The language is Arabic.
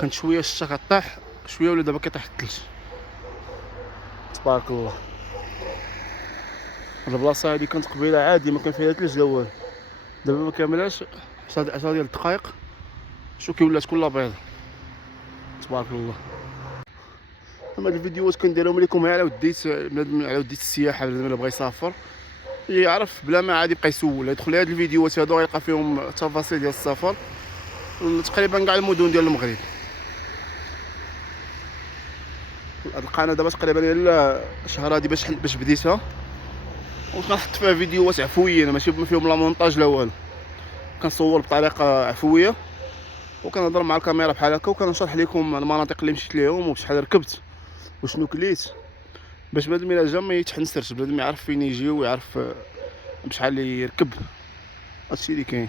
كانت شويه الشتا كطيح شويه، ولا دابا كيطيح الثلج. تبارك الله. البلاصه هادي كانت قبيله عادي ما كان فيها ثلج لا والو، دابا ما كاملاش 10 ديال الدقائق شوفي ولات كلها بيضة. تبارك الله. هاد الفيديوهات كنديرهم لكم على وديت بنادم، على وديت السياحه، بنادم اللي بغى يسافر يعرف بلا ما عاد يبقى يسول، يدخل هاد الفيديوهات هادو يلقى فيهم التفاصيل ديال السفر تقريبا كاع المدن ديال المغرب. هاد القناه دابا تقريبا الا شهر هادي باش بديتها، وكنحط فيها فيديوهات عفويين ماشي ما فيهم لا مونتاج لا والو، كنصور بطريقه عفويه وكنهضر مع الكاميرا بحال هكا، وكنشرح لكم المناطق اللي مشيت ليهم وبشحال ركبت وشنو كليت، باش بنادم الا جا ما يتحنسرش، بنادم يعرف فين يجي ويعرف بشحال يركب. هادشي اللي كاين.